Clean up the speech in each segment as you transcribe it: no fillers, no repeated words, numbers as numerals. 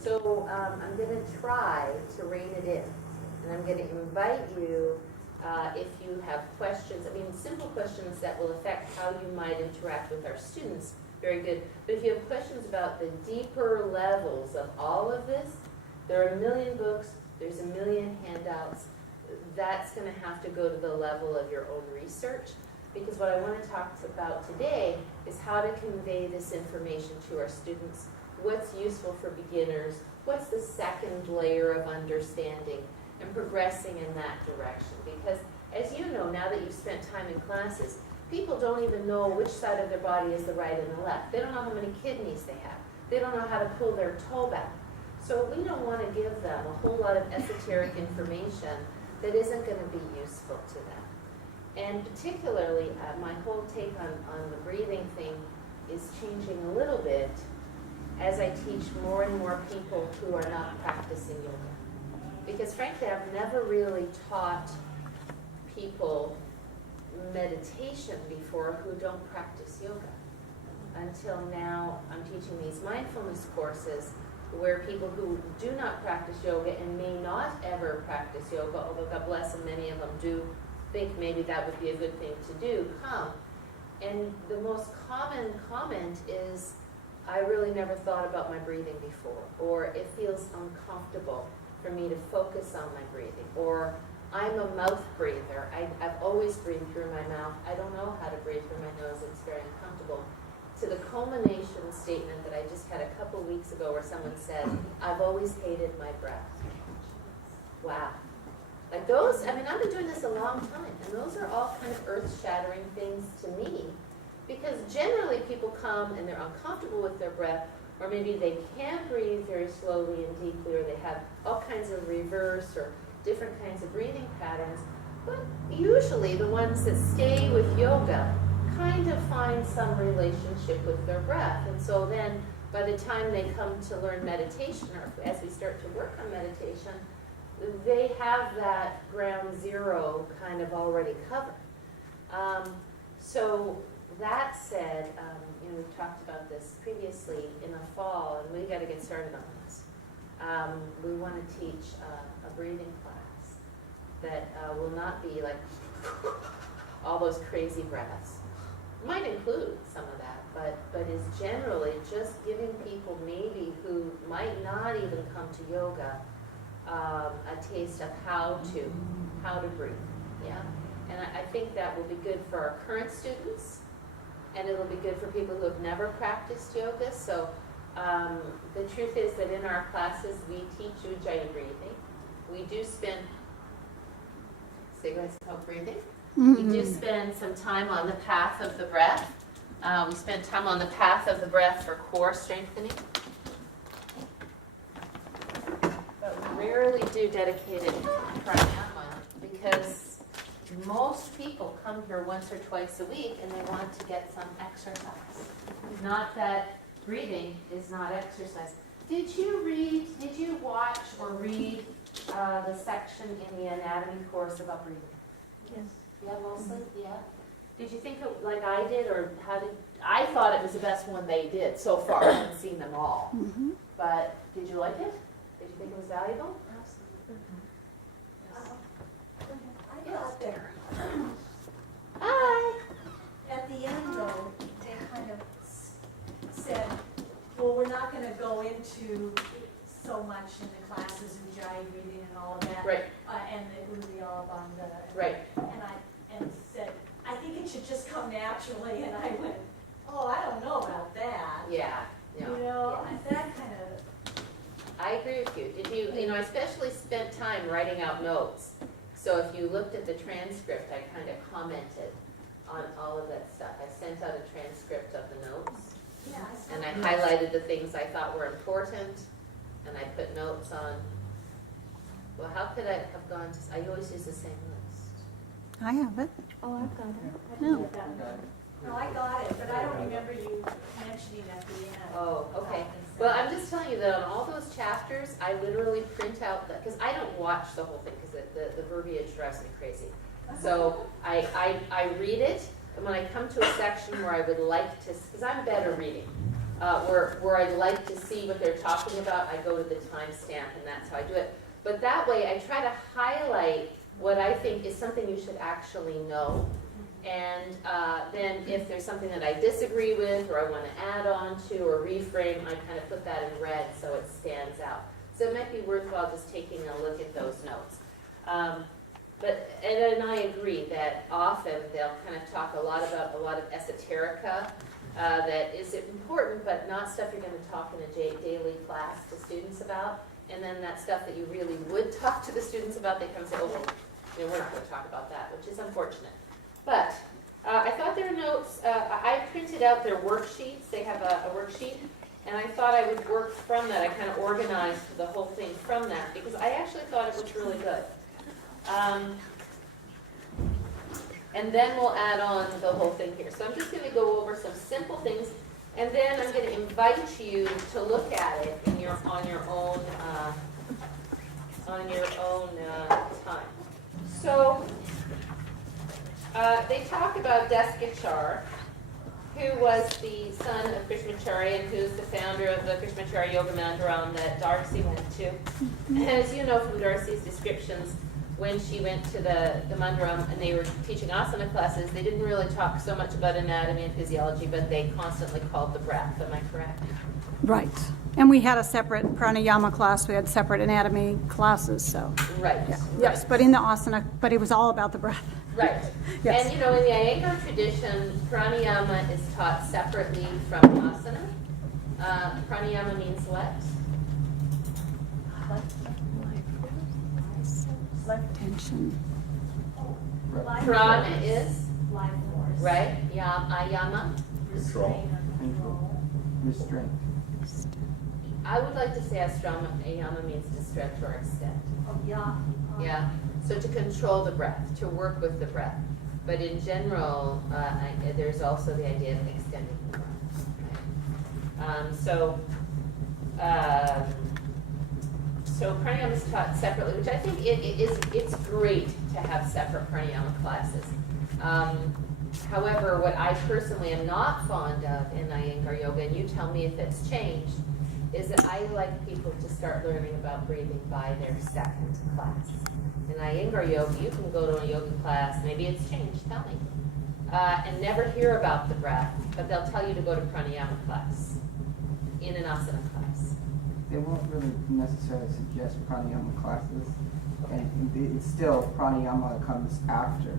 So I'm going to try to rein it in. And I'm going to invite you, if you have questions, I mean, simple questions that will affect how you might interact with our students, very good. But if you have questions about the deeper levels of all of this, there are a million books, there's a million handouts. That's going to have to go to the level of your own research. Because what I want to talk about today is how to convey this information to our students. What's useful for beginners? What's the second layer of understanding? And progressing in that direction. Because as you know, now that you've spent time in classes, people don't even know which side of their body is the right and the left. They don't know how many kidneys they have. They don't know how to pull their toe back. So we don't want to give them a whole lot of esoteric information that isn't going to be useful to them. And particularly, my whole take on the breathing thing is changing a little bit as I teach more and more people who are not practicing yoga. Because frankly, I've never really taught people meditation before who don't practice yoga. Until now, I'm teaching these mindfulness courses where people who do not practice yoga and may not ever practice yoga, although God bless them, many of them do think maybe that would be a good thing to do, come. And the most common comment is, I really never thought about my breathing before, or it feels uncomfortable for me to focus on my breathing, or I'm a mouth breather. I've always breathed through my mouth. I don't know how to breathe through my nose. It's very uncomfortable. To the culmination statement that I just had a couple weeks ago where someone said, I've always hated my breath. Wow. Like those, I mean, I've been doing this a long time, and those are all kind of earth-shattering things to me. Because generally people come and they're uncomfortable with their breath, or maybe they can't breathe very slowly and deeply, or they have all kinds of reverse or different kinds of breathing patterns. But usually the ones that stay with yoga kind of find some relationship with their breath. And so then by the time they come to learn meditation, or as we start to work on meditation, they have that ground zero kind of already covered. So that said, we've talked about this previously in the fall, and we've got to get started on this. We want to teach a breathing class that will not be like all those crazy breaths. Might include some of that, but is generally just giving people maybe who might not even come to yoga a taste of how to breathe. Yeah, and I think that will be good for our current students, and it'll be good for people who have never practiced yoga. So the truth is that in our classes we teach Ujjayi breathing. We do spend breathing. Mm-hmm. We do spend some time on the path of the breath. We spend time on the path of the breath for core strengthening. But we rarely do dedicated pranayama because most people come here once or twice a week and they want to get some exercise. Not that breathing is not exercise. Did you watch or read the section in the anatomy course about breathing? Yes. Yeah, mostly? Yeah. Did you think it like I did, or I thought it was the best one they did so far. I haven't seen them all. Mm-hmm. But did you like it? Did you think it was valuable? Absolutely. I got there. Hi. At the end, though, they kind of said, well, we're not going to go into so much in the classes, Ujjayi breathing and all of that. Right. And the Uddiyana Bandha. Right. And said, I think it should just come naturally. And I went, oh, I don't know about that. Yeah. No, that kind of. I agree with you. Did you, I especially spent time writing out notes. So if you looked at the transcript, I kind of commented on all of that stuff. I sent out a transcript of the notes. Yeah, and I highlighted the things I thought were important, and I put notes on. Well, how could I have gone to, I always use the same list. I have it. Oh, I've got it. No. No, I got it, but I don't remember you mentioning at the end. Oh, okay. Well, I'm just telling you that on all those chapters, I literally print out, because I don't watch the whole thing, because the verbiage drives me crazy. So I read it, and when I come to a section where I would like to, because I'm better reading, where I'd like to see what they're talking about, I go to the timestamp and that's how I do it. But that way I try to highlight what I think is something you should actually know. And then if there's something that I disagree with or I want to add on to or reframe, I kind of put that in red so it stands out. So it might be worthwhile just taking a look at those notes. But Ed and I agree that often they'll kind of talk a lot about a lot of esoterica that is important, but not stuff you're going to talk in a daily class to students about. And then that stuff that you really would talk to the students about, they come and say, oh, well, we're not going to talk about that, which is unfortunate. But I thought their notes, I printed out their worksheets. They have a worksheet. And I thought I would work from that. I kind of organized the whole thing from that because I actually thought it was really good. And then we'll add on the whole thing here. So I'm just going to go over some simple things, and then I'm going to invite you to look at it on your own time. So they talk about Deskachar, who was the son of Krishnamacharya and who's the founder of the Krishnamacharya Yoga Mandiram that Darcy went to. And as you know from Darcy's descriptions, when she went to the Mandiram and they were teaching asana classes, they didn't really talk so much about anatomy and physiology, but they constantly called the breath. Am I correct? Right. And we had a separate pranayama class. We had separate anatomy classes, so. Right. Yeah. Right. Yes, but in the asana, but it was all about the breath. Right. Yes. And in the Iyengar tradition, pranayama is taught separately from asana. Pranayama means what? Tension. Prana is, Life force. right? Ayama. Restraint. I would like to say ayama means to stretch or extend. Oh, yeah. Yeah. So to control the breath, to work with the breath. But in general, there's also the idea of extending the breath. Right? So pranayama is taught separately, which I think it's great to have separate pranayama classes. However, what I personally am not fond of in Iyengar yoga, and you tell me if it's changed, is that I like people to start learning about breathing by their second class. In Iyengar yoga, you can go to a yoga class, maybe it's changed, tell me, and never hear about the breath, but they'll tell you to go to pranayama class, in an asana class. They won't really necessarily suggest pranayama classes, and it's still pranayama comes after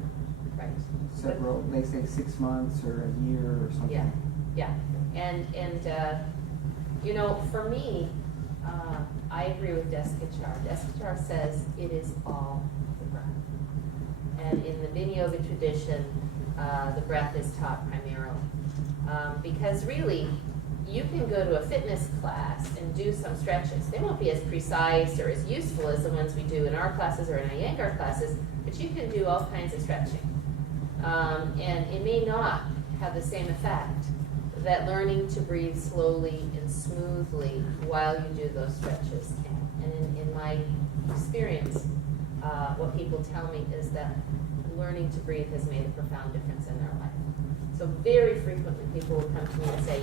Right. several, they say 6 months or a year or something. Yeah, yeah, and for me, I agree with Deskachar. Deskachar says it is all the breath, and in the Vinyasa tradition, the breath is taught primarily, because really, you can go to a fitness class and do some stretches. They won't be as precise or as useful as the ones we do in our classes or in Iyengar classes, but you can do all kinds of stretching. And it may not have the same effect that learning to breathe slowly and smoothly while you do those stretches can. And in my experience, what people tell me is that learning to breathe has made a profound difference in their life. So very frequently people will come to me and say,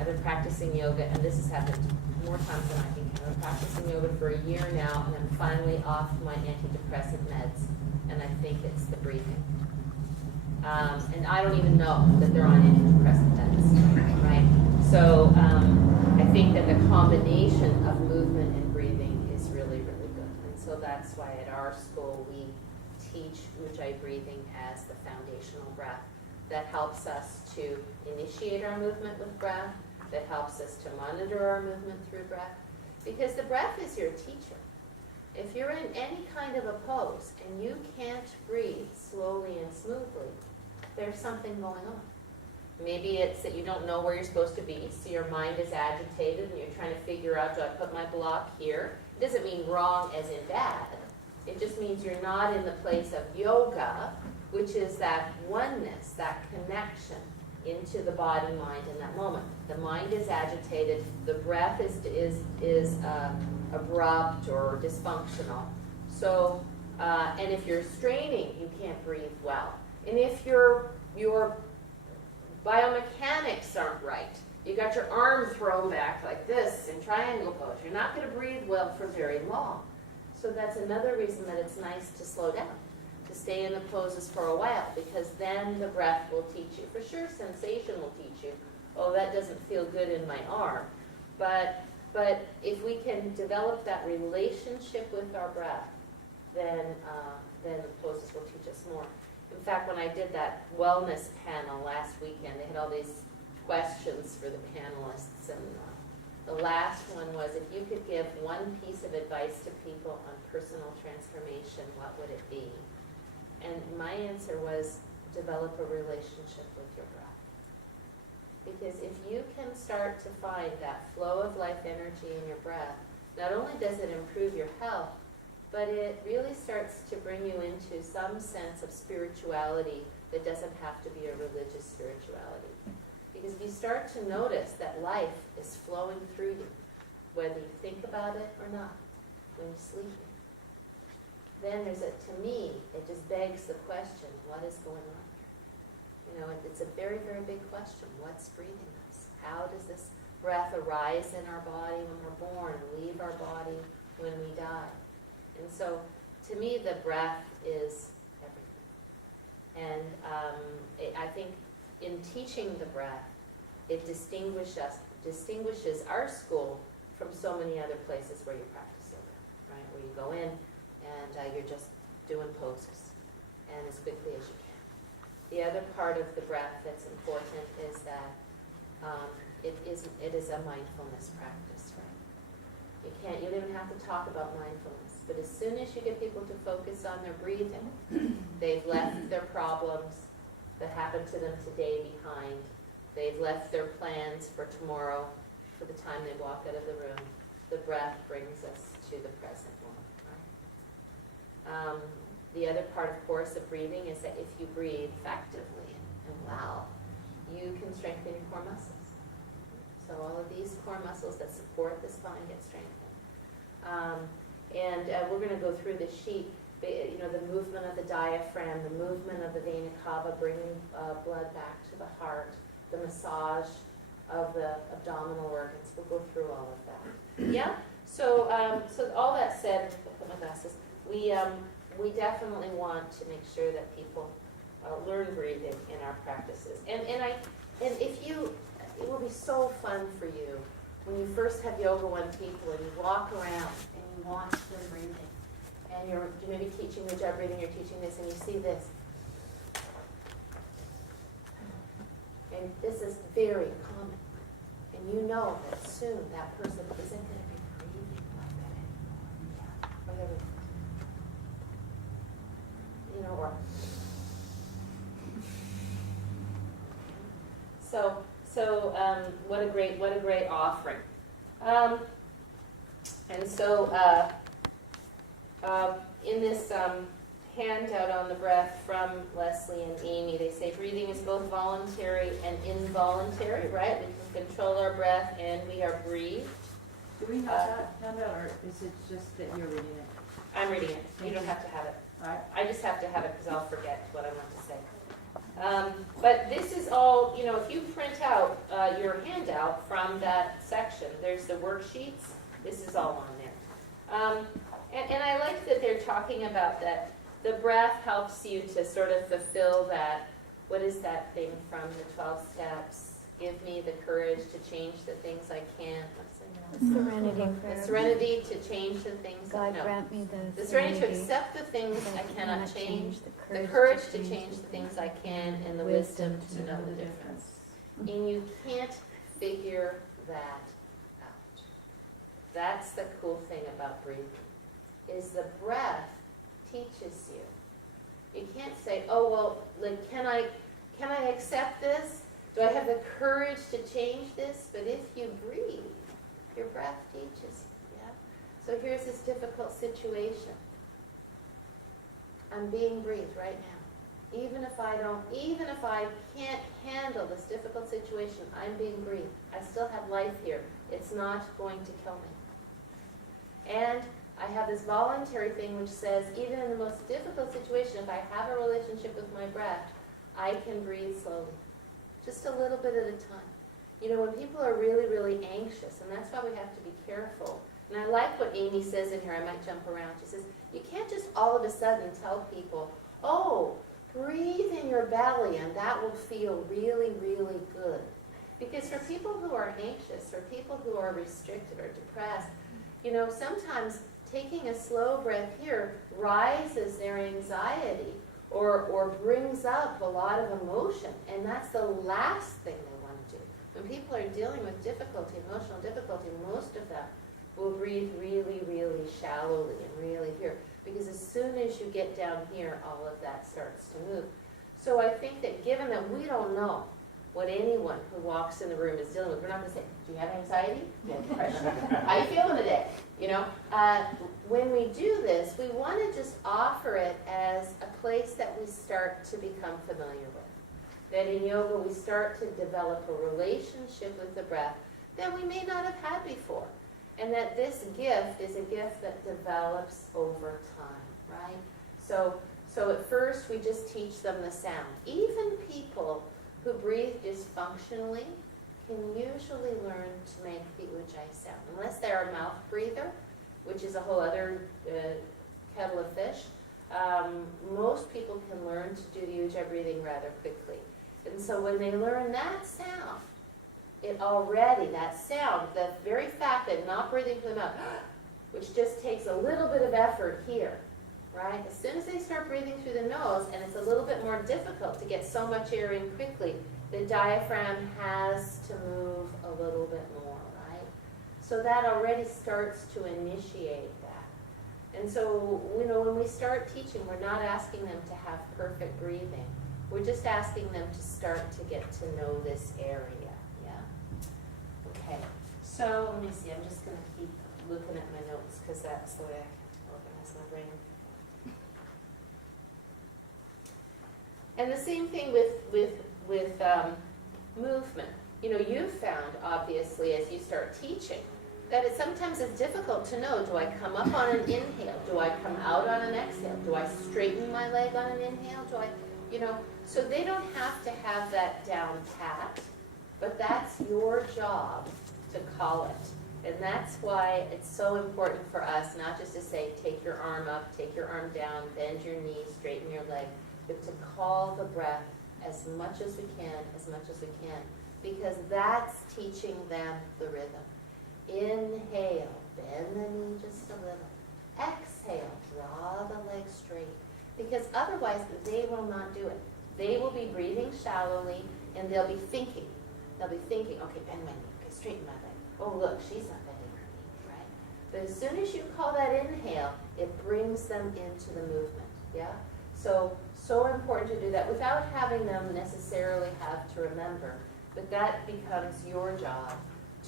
I've been practicing yoga, and this has happened more times than I can count. I've been practicing yoga for a year now, and I'm finally off my antidepressant meds, and I think it's the breathing. And I don't even know that they're on antidepressant meds, right? So I think that the combination of movement and breathing is really, really good. And so that's why at our school we teach Ujjayi breathing as the foundational breath. That helps us to initiate our movement with breath, that helps us to monitor our movement through breath, because the breath is your teacher. If you're in any kind of a pose and you can't breathe slowly and smoothly, there's something going on. Maybe it's that you don't know where you're supposed to be, so your mind is agitated and you're trying to figure out, do I put my block here? It doesn't mean wrong as in bad. It just means you're not in the place of yoga, which is that oneness, that connection into the body, mind in that moment. The mind is agitated, the breath is abrupt or dysfunctional. So, and if you're straining, you can't breathe well. And if your biomechanics aren't right, you got got your arm thrown back like this in triangle pose, you're not going to breathe well for very long. So that's another reason that it's nice to slow down, to stay in the poses for a while, because then the breath will teach you. For sure, sensation will teach you, oh, that doesn't feel good in my arm. But if we can develop that relationship with our breath, then the poses will teach us more. In fact, when I did that wellness panel last weekend, they had all these questions for the panelists, and the last one was, if you could give one piece of advice to people on personal transformation, what would it be? And my answer was, develop a relationship with your breath. Because if you can start to find that flow of life energy in your breath, not only does it improve your health, but it really starts to bring you into some sense of spirituality that doesn't have to be a religious spirituality. Because if you start to notice that life is flowing through you, whether you think about it or not, when you're sleeping, then to me, it just begs the question, what is going on? You know, it's a very, very big question. What's breathing us? How does this breath arise in our body when we're born and leave our body when we die? And so, to me, the breath is everything. And I think in teaching the breath, it distinguishes our school from so many other places where you practice yoga, right? Where you go in and you're just doing poses and as quickly as you can. The other part of the breath that's important is that it is a mindfulness practice, right? You don't even have to talk about mindfulness, but as soon as you get people to focus on their breathing, they've left their problems that happened to them today behind. They've left their plans for tomorrow, for the time they walk out of the room. The breath brings us to the present moment, right? The other part, of course, of breathing is that if you breathe effectively and well, you can strengthen your core muscles. So all of these core muscles that support the spine get strengthened. We're going to go through the sheet. You know, the movement of the diaphragm, the movement of the vena cava, bringing blood back to the heart, the massage of the abdominal organs. We'll go through all of that. Yeah? So all that said, I'll put my glasses, we definitely want to make sure that people learn breathing in our practices. And if you, it will be so fun for you when you first have Yoga One people and you walk around and you watch them breathing. And you're maybe teaching Ujjayi breathing, you're teaching this, and you see this. And this is very common. And you know that soon that person isn't going to be breathing like that anymore. Yeah. Or they're, you know, or what a great offering. And so in this handout on the breath from Leslie and Amy, they say breathing is both voluntary and involuntary, right? We can control our breath and we are breathed. Do we have that handout, or is it just that you're reading it? I'm reading it. You don't have to have it. All right. I just have to have it because I'll forget what I want to say. But this is all, you know, if you print out your handout from that section, there's the worksheets. This is all on there. And I like that they're talking about that the breath helps you to sort of fulfill that, what is that thing from the 12 steps? Give me the courage to change the things I can't. What's the name? Serenity prayer. The serenity to change the things. God no. grant me The serenity to accept the things that I cannot change, the the courage to change the things I can, and the wisdom to know the difference. And you can't figure that out. That's the cool thing about breathing, is the breath teaches you. You can't say, oh, well, like, can I accept this? Do I have the courage to change this? But if you breathe, your breath teaches you, yeah? So here's this difficult situation. I'm being breathed right now. Even if I can't handle this difficult situation, I'm being breathed. I still have life here. It's not going to kill me. And I have this voluntary thing which says, even in the most difficult situation, if I have a relationship with my breath, I can breathe slowly. Just a little bit at a time. You know, when people are really, really anxious, and that's why we have to be careful. And I like what Amy says in here, I might jump around. She says, you can't just all of a sudden tell people, oh, breathe in your belly and that will feel really, really good. Because for people who are anxious, or people who are restricted or depressed, you know, sometimes taking a slow breath here rises their anxiety or brings up a lot of emotion. And that's the last thing they want to do. When people are dealing with difficulty, emotional difficulty, most of them will breathe really, really shallowly and really here. Because as soon as you get down here, all of that starts to move. So I think that given that we don't know what anyone who walks in the room is dealing with, we're not going to say, do you have anxiety? Do you have depression? How are you feeling today? You know, when we do this, we want to just offer it as a place that we start to become familiar with. That in yoga we start to develop a relationship with the breath that we may not have had before. And that this gift is a gift that develops over time, right? So at first we just teach them the sound. Even people who breathe dysfunctionally can usually learn to make the ujjayi sound. Unless they're a mouth breather, which is a whole other kettle of fish, most people can learn to do the ujjayi breathing rather quickly. And so when they learn that sound, that sound, the very fact that not breathing through the mouth, which just takes a little bit of effort here, right? As soon as they start breathing through the nose, and it's a little bit more difficult to get so much air in quickly, the diaphragm has to move a little bit more, right? So that already starts to initiate that. And so, you know, when we start teaching, we're not asking them to have perfect breathing. We're just asking them to start to get to know this area, yeah? Okay, so let me see, I'm just going to keep looking at my notes because that's the way I organize my brain. And the same thing with movement. You know, you've found, obviously, as you start teaching, that sometimes it's difficult to know, do I come up on an inhale? Do I come out on an exhale? Do I straighten my leg on an inhale? Do I, you know, so they don't have to have that down pat, but that's your job to call it. And that's why it's so important for us not just to say, take your arm up, take your arm down, bend your knee, straighten your leg, but to call the breath as much as we can, because that's teaching them the rhythm. Inhale, bend the knee just a little. Exhale, draw the leg straight. Because otherwise they will not do it. They will be breathing shallowly and they'll be thinking, okay, bend my knee, okay, straighten my leg. Oh look, she's not bending her knee, right? But as soon as you call that inhale, it brings them into the movement, yeah? So important to do that without having them necessarily have to remember. But that becomes your job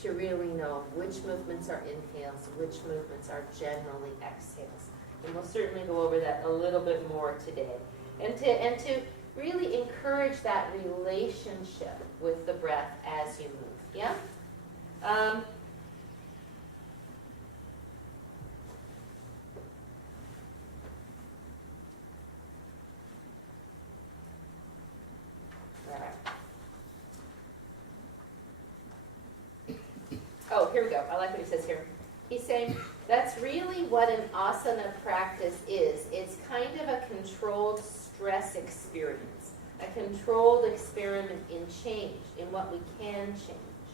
to really know which movements are inhales, which movements are generally exhales. And we'll certainly go over that a little bit more today. And to really encourage that relationship with the breath as you move, yeah? Oh, here we go. I like what he says here. He's saying that's really what an asana practice is. It's kind of a controlled stress experience, a controlled experiment in change, in what we can change,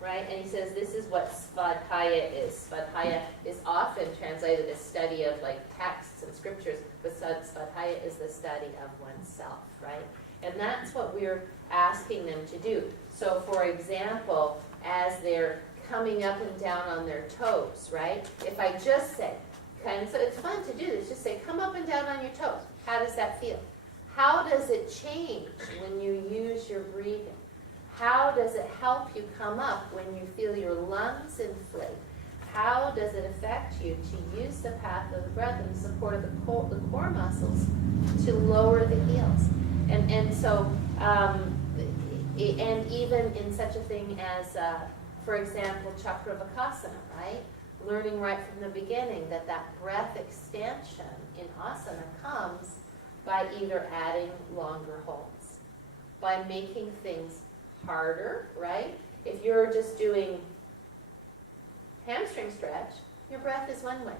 right? And he says this is what svadhyaya is. Svadhyaya is often translated as study of like texts and scriptures, but svadhyaya is the study of oneself, right? And that's what we're asking them to do. So for example, as they're coming up and down on their toes, right? If I just say, and so it's fun to do this, just say, come up and down on your toes. How does that feel? How does it change when you use your breathing? How does it help you come up when you feel your lungs inflate? How does it affect you to use the path of the breath in support of the core muscles to lower the heels? And so, and even in such a thing as, for example, Chakravakasana, right? Learning right from the beginning that breath extension in asana comes by either adding longer holds, by making things harder, right? If you're just doing hamstring stretch, your breath is one way.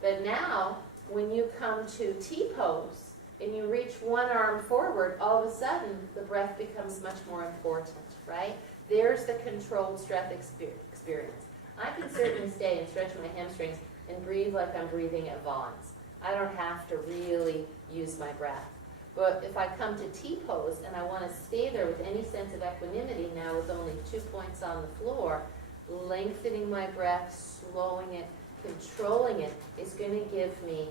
But now, when you come to T-pose and you reach one arm forward, all of a sudden the breath becomes much more important, right? There's the controlled stretch experience. I can certainly stay and stretch my hamstrings and breathe like I'm breathing at Vaughn's. I don't have to really use my breath. But if I come to T-pose and I want to stay there with any sense of equanimity now with only 2 points on the floor, lengthening my breath, slowing it, controlling it is going to give me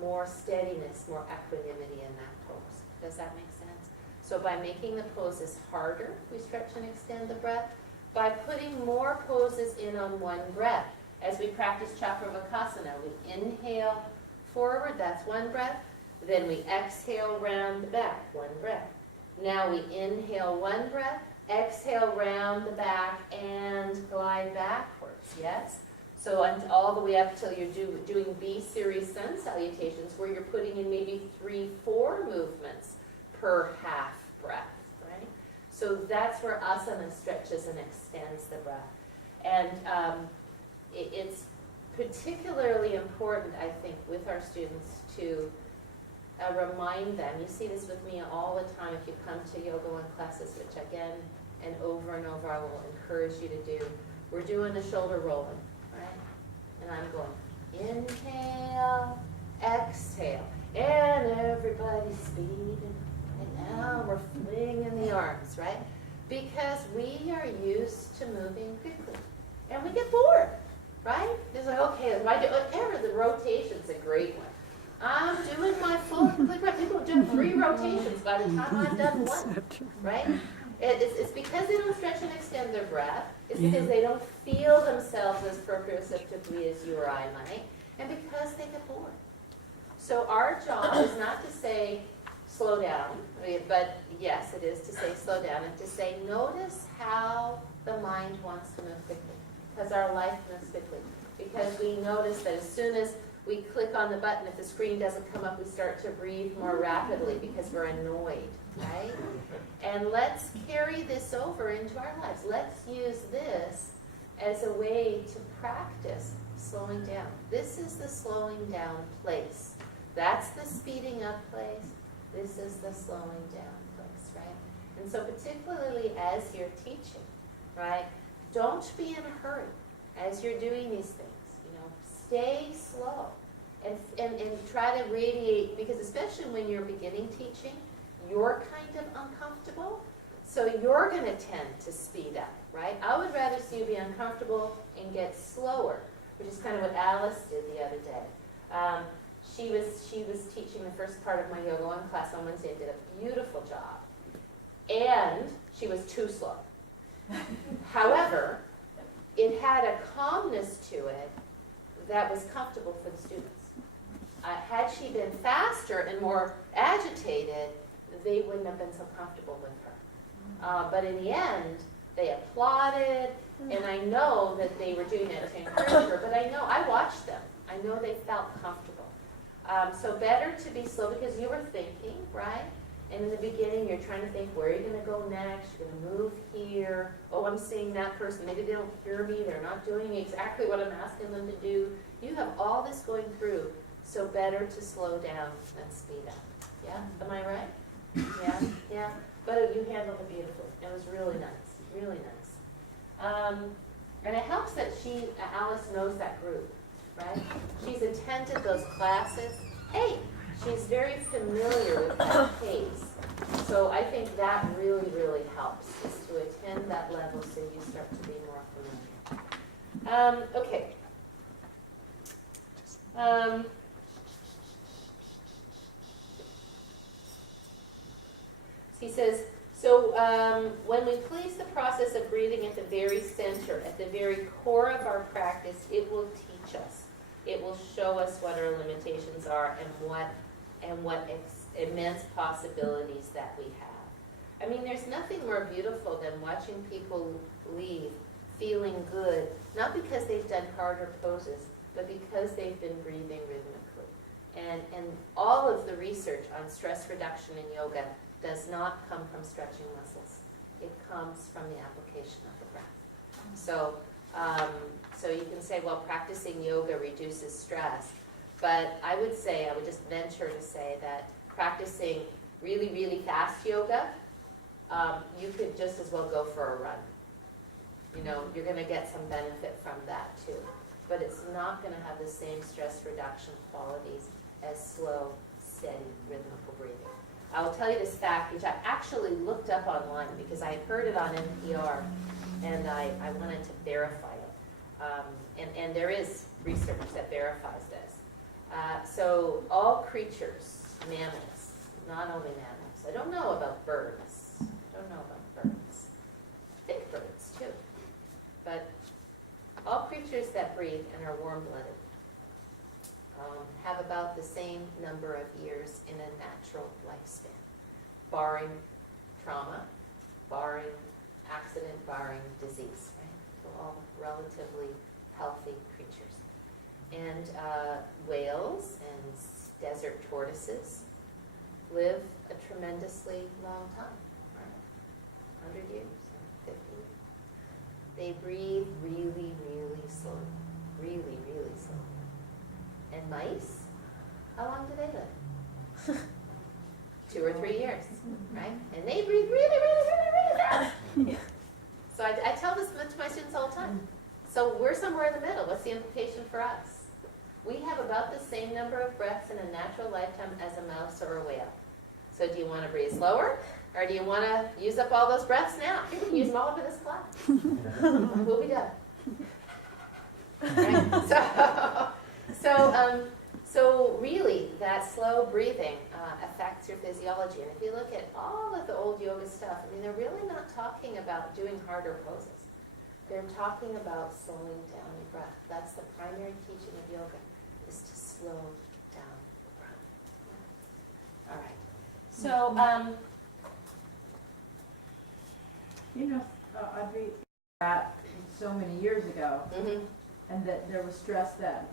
more steadiness, more equanimity in that pose. Does that make sense? So by making the poses harder, we stretch and extend the breath. By putting more poses in on one breath, as we practice Chakravarkasana, we inhale forward, that's one breath. Then we exhale round the back, one breath. Now we inhale one breath, exhale round the back, and glide backwards, yes? So all the way up till you're doing B-series sun salutations, where you're putting in maybe 3-4 movements per half breath, right? So that's where asana stretches and extends the breath. And it's particularly important, I think, with our students to remind them. You see this with me all the time if you come to Yoga One classes, which again and over I will encourage you to do. We're doing the shoulder rolling, right? And I'm going inhale, exhale, and everybody's speeding. And now we're flinging the arms, right? Because we are used to moving quickly. And we get bored, right? It's like, okay, whatever, the rotation's a great one. I'm doing my full, people do 3 rotations by the time I've done one, right? It's because they don't stretch and extend their breath. It's because they don't feel themselves as proprioceptively as you or I might, and because they get bored. So our job is not to say, slow down, but yes, it is to say slow down, and to say, notice how the mind wants to move quickly, because our life moves quickly. Because we notice that as soon as we click on the button, if the screen doesn't come up, we start to breathe more rapidly because we're annoyed, right? And let's carry this over into our lives. Let's use this as a way to practice slowing down. This is the slowing down place. That's the speeding up place. This is the slowing down place, right? And so particularly as you're teaching, right, don't be in a hurry as you're doing these things. Stay slow and try to radiate, because especially when you're beginning teaching, you're kind of uncomfortable, so you're going to tend to speed up, right? I would rather see you be uncomfortable and get slower, which is kind of what Alice did the other day. She was teaching the first part of my Yoga One class on Wednesday and did a beautiful job, and she was too slow. However, it had a calmness to it that was comfortable for the students. Had she been faster and more agitated, they wouldn't have been so comfortable with her. But in the end, they applauded, and I know that they were doing that to encourage her, but I watched them. I know they felt comfortable. So better to be slow because you were thinking, right? And in the beginning, you're trying to think, where are you going to go next? You're going to move here. Oh, I'm seeing that person. Maybe they don't hear me. They're not doing exactly what I'm asking them to do. You have all this going through, so better to slow down than speed up. Yeah? Am I right? Yeah? Yeah? But you handled it beautifully. It was really nice. Really nice. And it helps that Alice knows that group, right? She's attended those classes. Hey! She's very familiar with that pace. So I think that really, really helps, is to attend that level so you start to be more familiar. Okay. He says, so when we place the process of breathing at the very center, at the very core of our practice, it will teach us. It will show us what our limitations are and what immense possibilities that we have. I mean, there's nothing more beautiful than watching people leave feeling good, not because they've done harder poses, but because they've been breathing rhythmically. And all of the research on stress reduction in yoga does not come from stretching muscles. It comes comes from the application of the breath. So, so you can say, well, practicing yoga reduces stress, but I would just venture to say that practicing really, really fast yoga, you could just as well go for a run. You know, you're going to get some benefit from that too, but it's not going to have the same stress reduction qualities as slow, steady, rhythmical breathing. I'll tell you this fact, which I actually looked up online because I had heard it on NPR, and I wanted to verify it. And there is research that verifies this. So all creatures, mammals, not only mammals, I don't know about birds. I don't know about birds. I think birds too. But all creatures that breathe and are warm-blooded have about the same number of years in a natural lifespan, barring trauma, barring accident, barring disease, right? So all relatively healthy creatures. And whales and desert tortoises live a tremendously long time, right? 100 years, 50 years. They breathe really, really slowly, really, really slowly. And mice, how long do they live? 2 or 3 years, right? And they breathe really, really, really, really fast. So I tell this to my students all the time. So we're somewhere in the middle. What's the implication for us? We have about the same number of breaths in a natural lifetime as a mouse or a whale. So do you want to breathe slower? Or do you want to use up all those breaths now? You can use them all up in this class. We'll be done. Right? So really, that slow breathing affects your physiology. And if you look at all of the old yoga stuff, I mean, they're really not talking about doing harder poses. They're talking about slowing down your breath. That's the primary teaching of yoga, is to slow down the breath. All right. So, You know, Audrey, that so many years ago, and that there was stress then.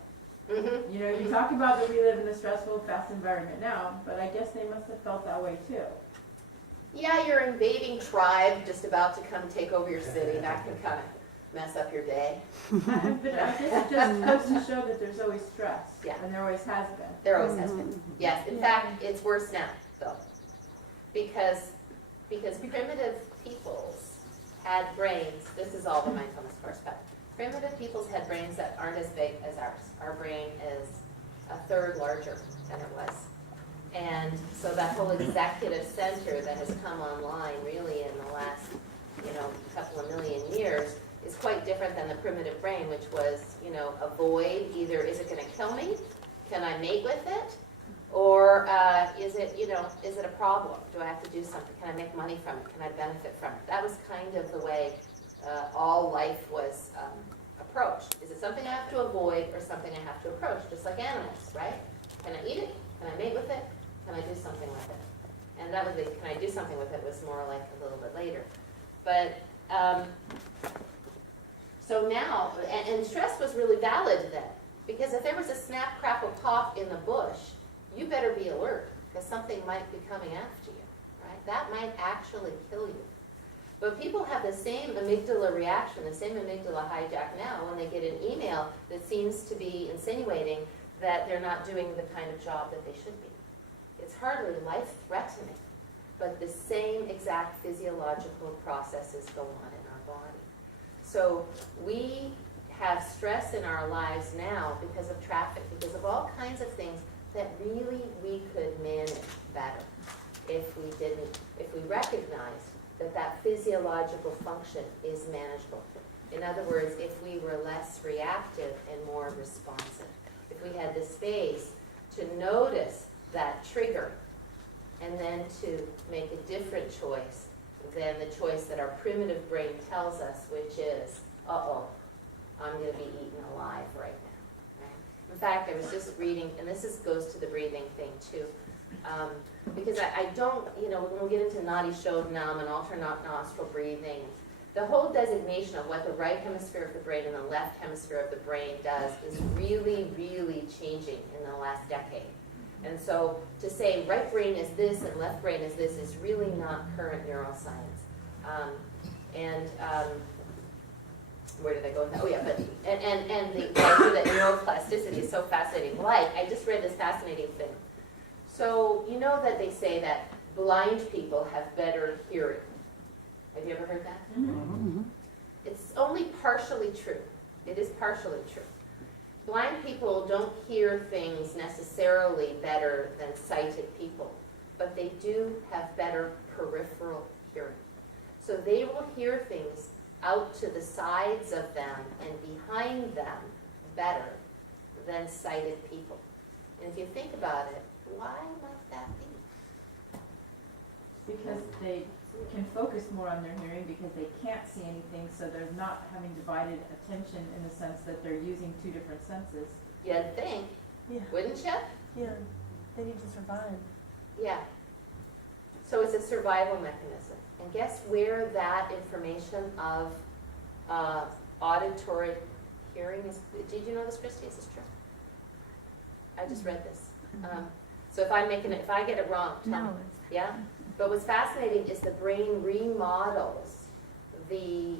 You know, you talk about that we live in a stressful, fast environment now, but I guess they must have felt that way too. yeah, you're an invading tribe just about to come take over your city. That can kind of mess up your day. But I guess it just goes to show that there's always stress. Yeah. And there always has been. There always has been. Yes, in fact, it's worse now, though. Because primitive peoples had brains, this is all the mindfulness course, but primitive peoples had brains that aren't as big as ours. Our brain is a third larger than it was. And so that whole executive center that has come online really in the last, couple of million years is quite different than the primitive brain, which was, avoid, either is it going to kill me? Can I mate with it? Or is it a problem? Do I have to do something? Can I make money from it? Can I benefit from it? That was kind of the way all life was approached. Is it something I have to avoid or something I have to approach? Just like animals, right? Can I eat it? Can I mate with it? Can I do something with it? And that was the, can I do something with it was more like a little bit later. But, so now, and stress was really valid then. Because if there was a snap, crackle, pop in the bush, you better be alert, because something might be coming after you, right? That might actually kill you. But people have the same amygdala reaction, the same amygdala hijack now when they get an email that seems to be insinuating that they're not doing the kind of job that they should be. It's hardly life-threatening, but the same exact physiological processes go on in our body. So we have stress in our lives now because of traffic, because of all kinds of things that really we could manage better if we recognized that physiological function is manageable. In other words, if we were less reactive and more responsive. If we had the space to notice that trigger and then to make a different choice than the choice that our primitive brain tells us, which is, uh-oh, I'm going to be eaten alive right now. Right? In fact, I was just reading, and this goes to the breathing thing too, because I don't, when we get into Nadi Shodhanam and alternate nostril breathing, the whole designation of what the right hemisphere of the brain and the left hemisphere of the brain does is really, really changing in the last decade. And so to say right brain is this and left brain is this is really not current neuroscience. And, where did I go with that? Oh, yeah, but, and the idea that neuroplasticity is so fascinating. Like, I just read this fascinating thing. So, you know that they say that blind people have better hearing. Have you ever heard that? It's only partially true. It is partially true. Blind people don't hear things necessarily better than sighted people, but they do have better peripheral hearing. So they will hear things out to the sides of them and behind them better than sighted people. And if you think about it, why might that be? Because they can focus more on their hearing because they can't see anything, so they're not having divided attention in the sense that they're using two different senses. You'd think, Yeah. wouldn't you? Yeah, they need to survive. Yeah. So it's a survival mechanism. And guess where that information of auditory hearing is? Did you know this, Christy? Is this true? I just read this. So if I'm making it, if I get it wrong, tell me. Yeah? But what's fascinating is the brain remodels the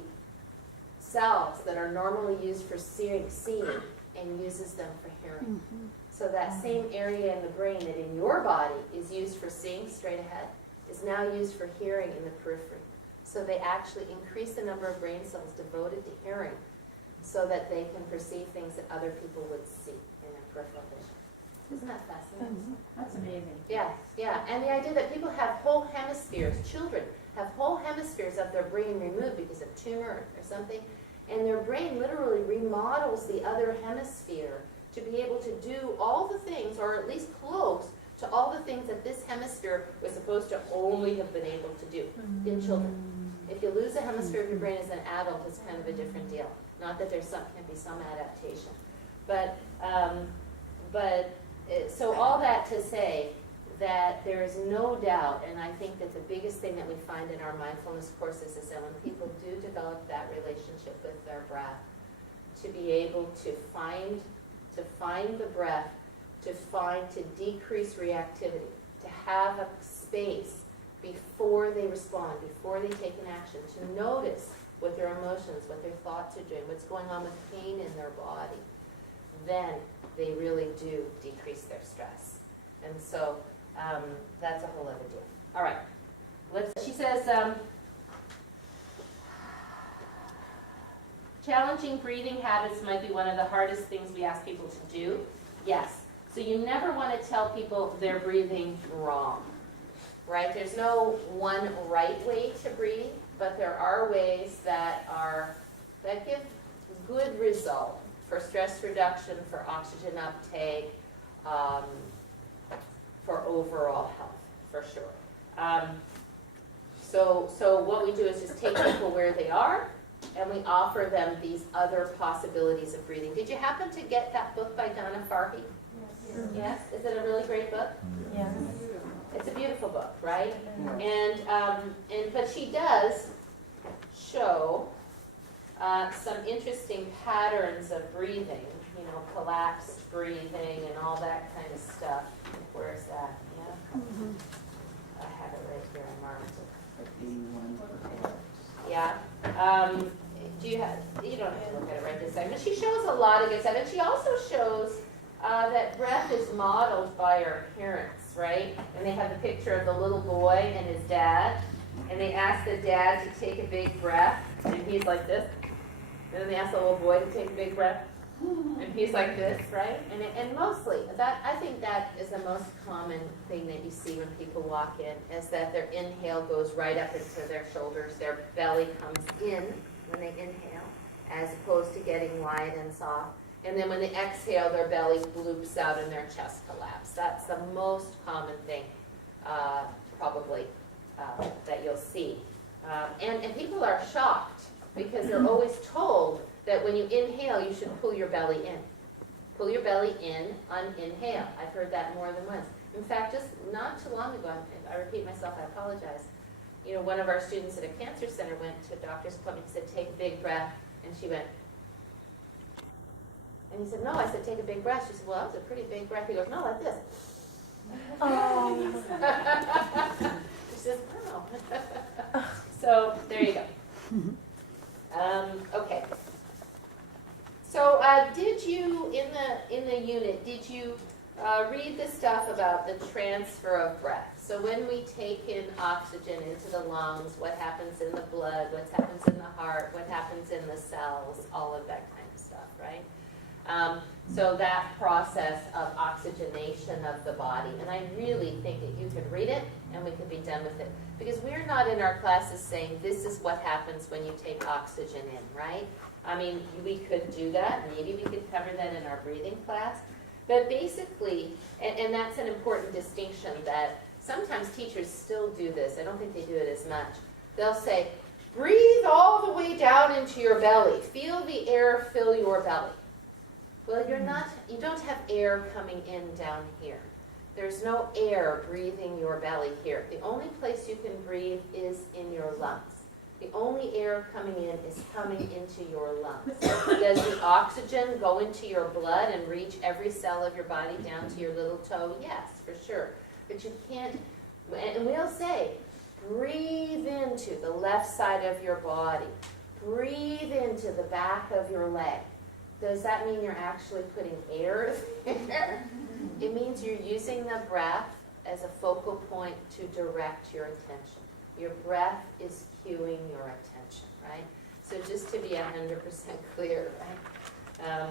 cells that are normally used for seeing and uses them for hearing. So that same area in the brain that in your body is used for seeing straight ahead is now used for hearing in the periphery. So they actually increase the number of brain cells devoted to hearing so that they can perceive things that other people would see in their peripheral vision. Isn't that fascinating? That's amazing. Yeah, yeah. And the idea that people have whole hemispheres, children have whole hemispheres of their brain removed because of tumor or something, and their brain literally remodels the other hemisphere to be able to do all the things, or at least close to all the things that this hemisphere was supposed to only have been able to do in children. If you lose a hemisphere of your brain as an adult, it's kind of a different deal. Not that there can be some adaptation. But so all that to say that there is no doubt, and I think that the biggest thing that we find in our mindfulness courses is that when people do develop that relationship with their breath, to be able to find the breath, to decrease reactivity, to have a space before they respond, before they take an action, to notice what their emotions, what their thoughts are doing, what's going on with pain in their body, then they really do decrease their stress. And so that's a whole other deal. All right. She says, challenging breathing habits might be one of the hardest things we ask people to do. Yes. So you never want to tell people they're breathing wrong, right? There's no one right way to breathe, but there are ways that give good result for stress reduction, for oxygen uptake, for overall health, for sure. So what we do is just take people where they are, and we offer them these other possibilities of breathing. Did you happen to get that book by Donna Farhi? Yes. Is it a really great book? Yes. It's a beautiful book, right? But she does show some interesting patterns of breathing, you know, collapsed breathing and all that kind of stuff. Where's that? Yeah. I have it right here. I marked it. Yeah. You don't have to look at it right this second. But she shows a lot of good stuff. And she also shows that breath is modeled by our parents, right? And they have the picture of the little boy and his dad. And they ask the dad to take a big breath. And he's like this. And then they ask the little boy to take a big breath. And he's like this, right? And mostly, I think that is the most common thing that you see when people walk in, is that their inhale goes right up into their shoulders. Their belly comes in when they inhale, as opposed to getting wide and soft. And then when they exhale, their belly bloops out and their chest collapses. That's the most common thing, probably, that you'll see. And people are shocked because they're always told that when you inhale, you should pull your belly in. Pull your belly in on inhale. I've heard that more than once. In fact, just not too long ago, I repeat myself, I apologize. You know, one of our students at a cancer center went to a doctor's appointment and said, take a big breath. And she went, and he said, no. I said, take a big breath. She said, well, that was a pretty big breath. He goes, no, like this. Oh. She says, oh. So there you go. Okay. So, did you, in the unit, did you read the stuff about the transfer of breath? So when we take in oxygen into the lungs, what happens in the blood, what happens in the heart, what happens in the cells, all of that kind of stuff, right? So that process of oxygenation of the body, and I really think that you could read it and we could be done with it. Because we're not in our classes saying this is what happens when you take oxygen in, right? I mean, we could do that, maybe we could cover that in our breathing class. But basically, and that's an important distinction that sometimes teachers still do this, I don't think they do it as much. They'll say, breathe all the way down into your belly, feel the air fill your belly. Well, you don't have air coming in down here. There's no air breathing your belly here. The only place you can breathe is in your lungs. The only air coming in is coming into your lungs. Does the oxygen go into your blood and reach every cell of your body down to your little toe? Yes, for sure. But you can't, and we'll say, breathe into the left side of your body. Breathe into the back of your leg. Does that mean you're actually putting air there? It means you're using the breath as a focal point to direct your attention. Your breath is cueing your attention, right? So just to be 100% clear, right?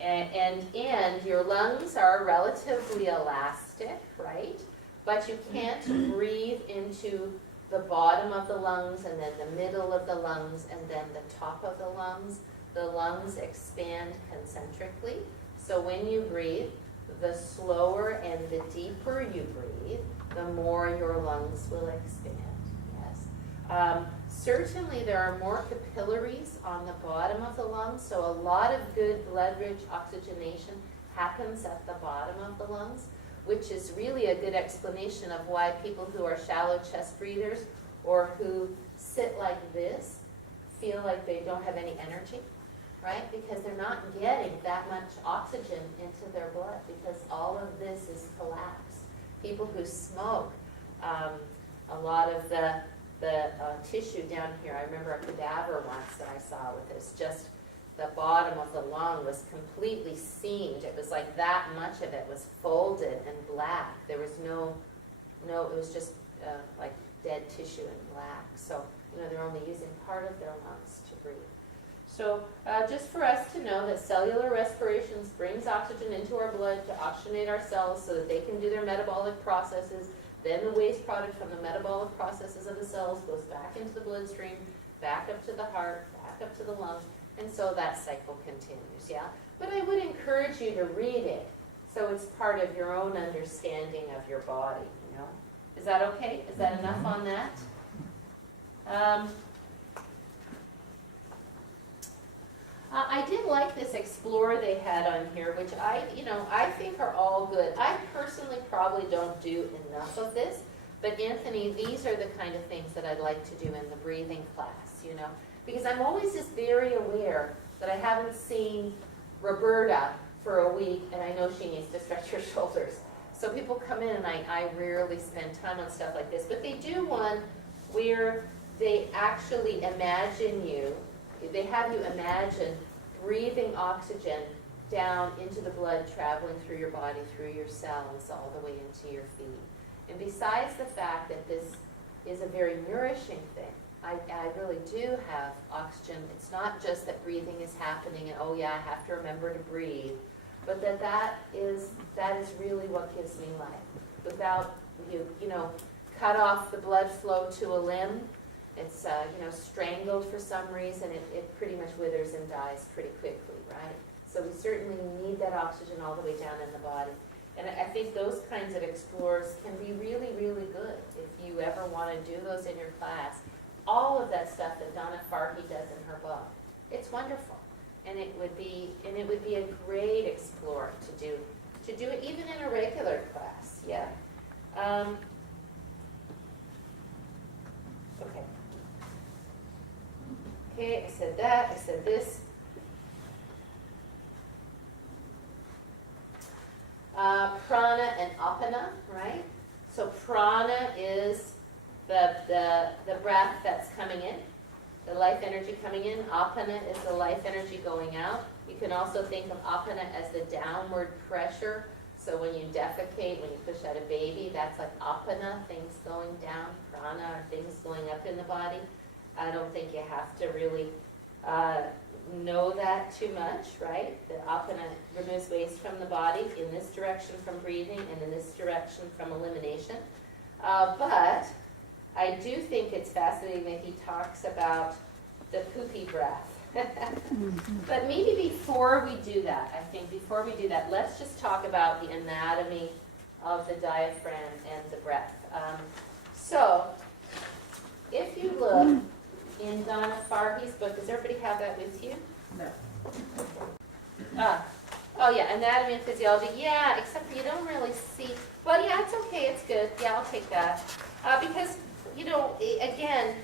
And your lungs are relatively elastic, right? But you can't breathe into the bottom of the lungs and then the middle of the lungs and then the top of the lungs. The lungs expand concentrically. So when you breathe, the slower and the deeper you breathe, the more your lungs will expand. Yes. Certainly there are more capillaries on the bottom of the lungs, so a lot of good blood-rich oxygenation happens at the bottom of the lungs, which is really a good explanation of why people who are shallow chest breathers or who sit like this feel like they don't have any energy. Right? Because they're not getting that much oxygen into their blood because all of this is collapsed. People who smoke, a lot of the tissue down here, I remember a cadaver once that I saw with this, just the bottom of the lung was completely seamed. It was like that much of it was folded and black. There was no, it was just like dead tissue and black. So, they're only using part of their lungs to breathe. So just for us to know that cellular respiration brings oxygen into our blood to oxygenate our cells so that they can do their metabolic processes. Then the waste product from the metabolic processes of the cells goes back into the bloodstream, back up to the heart, back up to the lungs, and so that cycle continues, yeah? But I would encourage you to read it so it's part of your own understanding of your body, Is that okay? Is that enough on that? I did like this Explorer they had on here, which I think are all good. I personally probably don't do enough of this, but Anthony, these are the kind of things that I'd like to do in the breathing class, because I'm always just very aware that I haven't seen Roberta for a week, and I know she needs to stretch her shoulders. So people come in, and I rarely spend time on stuff like this, but they do one where they actually they have you imagine breathing oxygen down into the blood, traveling through your body, through your cells, all the way into your feet. And besides the fact that this is a very nourishing thing, I really do have oxygen. It's not just that breathing is happening and, oh yeah, I have to remember to breathe, but that is really what gives me life. Without you cut off the blood flow to a limb, it's strangled for some reason, it pretty much withers and dies pretty quickly, right? So we certainly need that oxygen all the way down in the body. And I think those kinds of explorers can be really, really good if you ever want to do those in your class. All of that stuff that Donna Farkey does in her book, it's wonderful. And it would be a great explorer to do it even in a regular class, yeah. Okay, I said that, I said this. Prana and apana, right? So prana is the breath that's coming in. the life energy coming in. Apana is the life energy going out. You can also think of apana as the downward pressure. So when you defecate, when you push out a baby, that's like apana, things going down. Prana are things going up in the body. I don't think you have to really know that too much, right? The apana removes waste from the body in this direction from breathing and in this direction from elimination. But I do think it's fascinating that he talks about the poopy breath. But maybe before we do that, let's just talk about the anatomy of the diaphragm and the breath. So, if you look in Donna Farhi's book, does everybody have that with you? No. Oh yeah, anatomy and physiology. Yeah, except for you don't really see. Well, yeah, it's okay. It's good. Yeah, I'll take that. Because again,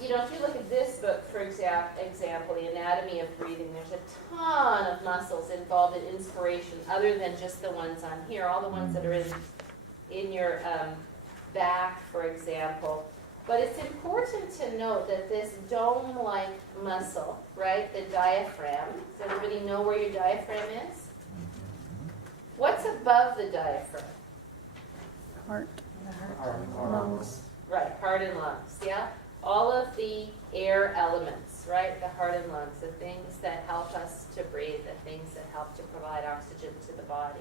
if you look at this book, for example, the anatomy of breathing, there's a ton of muscles involved in inspiration, other than just the ones on here. All the ones that are in your back, for example. But it's important to note that this dome-like muscle, right, the diaphragm, does everybody know where your diaphragm is? What's above the diaphragm? Heart, Heart. lungs. Right, heart and lungs, yeah? All of the air elements, right, the heart and lungs, the things that help us to breathe, the things that help to provide oxygen to the body.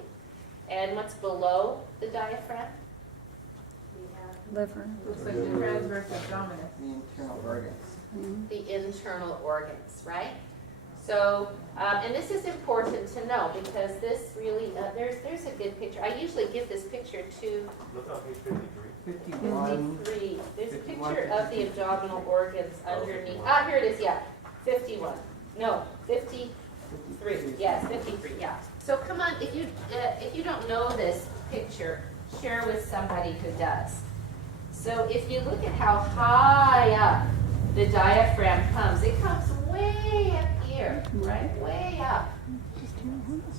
And what's below the diaphragm? Liver. Looks like the transverse abdominis. The internal organs. The internal organs, right? So, and this is important to know because this really, there's a good picture. I usually give this picture to Look on page 53. 51. 53. There's a 51, picture of the abdominal organs underneath. 51. Ah, here it is, yeah. 51. No, 53. Yes, 53, yeah. So come on, if you don't know this picture, share with somebody who does. So if you look at how high up the diaphragm comes, it comes way up here, right? Way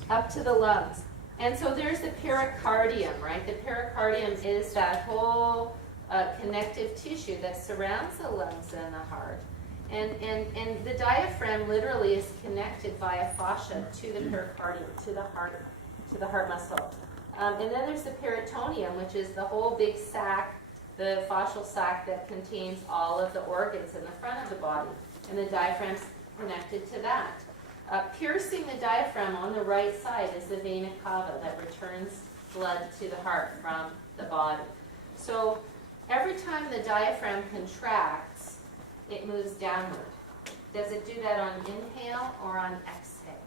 up to the lungs. And so there's the pericardium, right? The pericardium is that whole connective tissue that surrounds the lungs and the heart. And the diaphragm literally is connected via fascia to the pericardium, to the heart muscle. And then there's the peritoneum, which is the whole big sac, the fascial sac that contains all of the organs in the front of the body. And the diaphragm's connected to that. Piercing the diaphragm on the right side is the vena cava that returns blood to the heart from the body. So every time the diaphragm contracts, it moves downward. Does it do that on inhale or on exhale?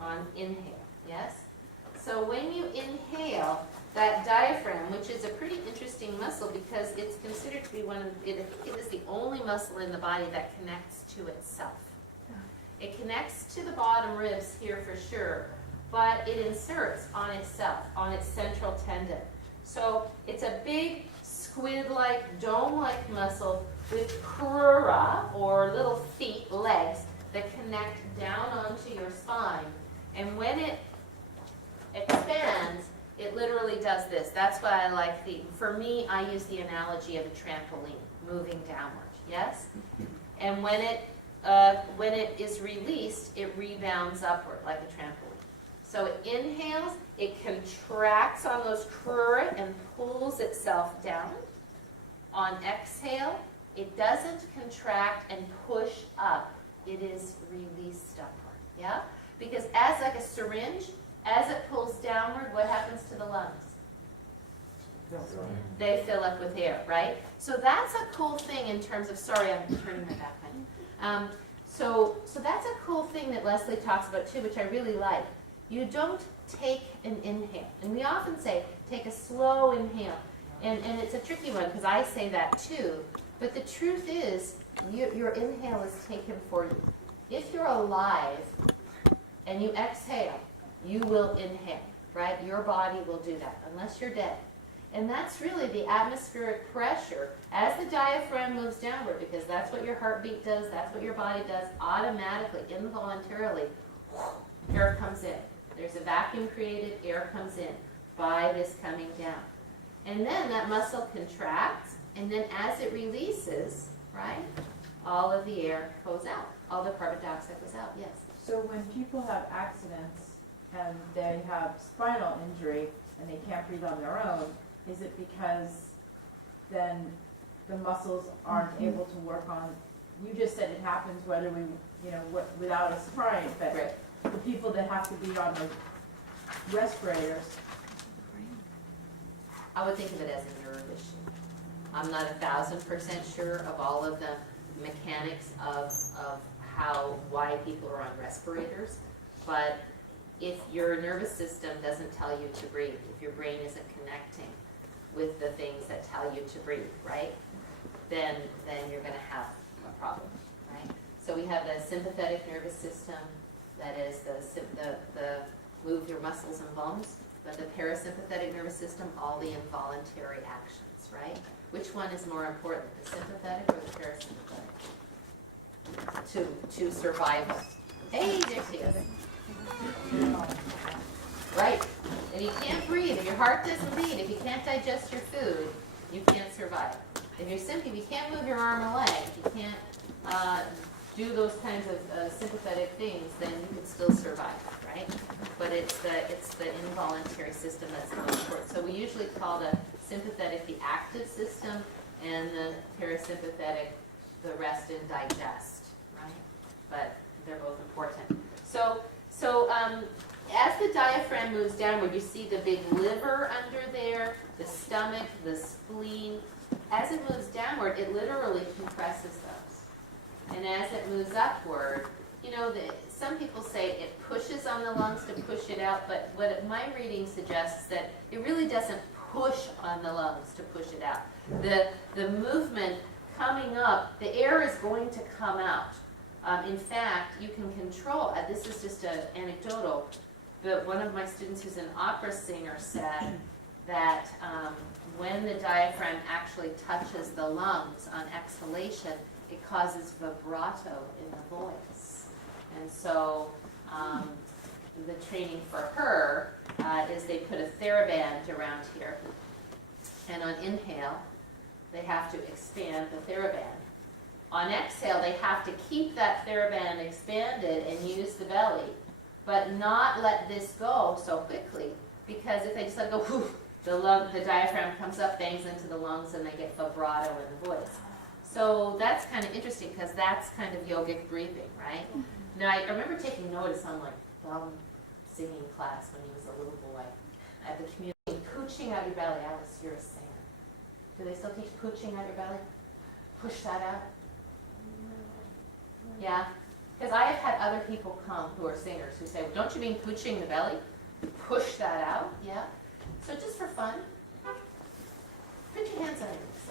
On inhale, yes? So when you inhale, that diaphragm, which is a pretty interesting muscle because it's considered to be it is the only muscle in the body that connects to itself. It connects to the bottom ribs here for sure, but it inserts on itself, on its central tendon. So it's a big squid-like, dome-like muscle with crura, or little feet, legs, that connect down onto your spine. And when it expands, it literally does this. That's why I like for me, I use the analogy of a trampoline, moving downward, yes? And when it is released, it rebounds upward like a trampoline. So it inhales, it contracts on those crura and pulls itself down. On exhale, it doesn't contract and push up. It is released upward, yeah? Because as like a syringe, as it pulls downward, what happens to the lungs? They fill up with air, right? So that's a cool thing in terms of, sorry, I'm turning my back on you. So that's a cool thing that Leslie talks about too, which I really like. You don't take an inhale. And we often say, take a slow inhale. And it's a tricky one because I say that too. But the truth is, your inhale is taken for you. If you're alive and you exhale, you will inhale, right? Your body will do that, unless you're dead. And that's really the atmospheric pressure as the diaphragm moves downward, because that's what your heartbeat does, that's what your body does automatically, involuntarily. Air comes in. There's a vacuum created, air comes in by this coming down. And then that muscle contracts, and then as it releases, right? All of the air goes out, all the carbon dioxide goes out, yes. So when people have accidents and they have spinal injury and they can't breathe on their own, is it because then the muscles aren't able to work on, you just said it happens whether we, without us trying, but Right. the people that have to be on the respirators, I would think of it as a nerve issue. I'm not 1,000% sure of all of the mechanics of why people are on respirators, but if your nervous system doesn't tell you to breathe, if your brain isn't connecting with the things that tell you to breathe, right, then you're going to have a problem, right? So we have the sympathetic nervous system, that is the move your muscles and bones, but the parasympathetic nervous system, all the involuntary actions, right? Which one is more important, the sympathetic or the parasympathetic? To survival. Hey, there she is. Right. If you can't breathe, if your heart doesn't beat, if you can't digest your food, you can't survive. If you can't move your arm or leg, if you can't do those kinds of sympathetic things, then you can still survive, right? But it's the involuntary system that's the most important. So we usually call the sympathetic the active system, and the parasympathetic the rest and digest, right? But they're both important. So as the diaphragm moves downward, you see the big liver under there, the stomach, the spleen. As it moves downward, it literally compresses those. And as it moves upward, some people say it pushes on the lungs to push it out, but what my reading suggests that it really doesn't push on the lungs to push it out. The movement coming up, the air is going to come out. In fact, you can control, this is just anecdotal, but one of my students who's an opera singer said that when the diaphragm actually touches the lungs on exhalation, it causes vibrato in the voice. And so the training for her is they put a TheraBand around here, and on inhale, they have to expand the TheraBand. On exhale, they have to keep that TheraBand expanded and use the belly, but not let this go so quickly, because if they just let it go, whew, the diaphragm comes up, bangs into the lungs, and they get vibrato in the voice. So that's kind of interesting, because that's kind of yogic breathing, right? Now, I remember taking notice on dumb singing class when he was a little boy at the community, pooching out your belly. Alice, you're a singer. Do they still teach pooching out your belly? Push that out? Yeah, because I have had other people come who are singers who say, well, don't you mean pooching the belly? Push that out, yeah. So just for fun, put your hands on your knees.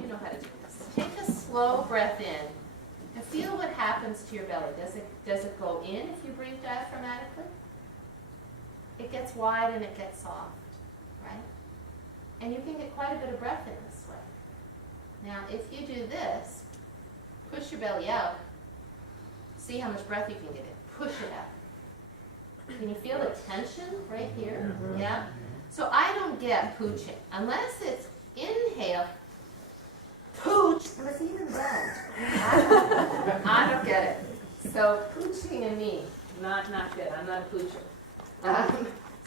You know how to do this. Take a slow breath in and feel what happens to your belly. Does it go in if you breathe diaphragmatically? It gets wide and it gets soft, right? And you can get quite a bit of breath in this way. Now, if you do this, push your belly out, see how much breath you can get in. Push it out. Can you feel the tension right here? Yeah? So I don't get pooching. Unless it's inhale, pooch, and it's even then. I don't get it. So pooching and me, not good. I'm not a poocher.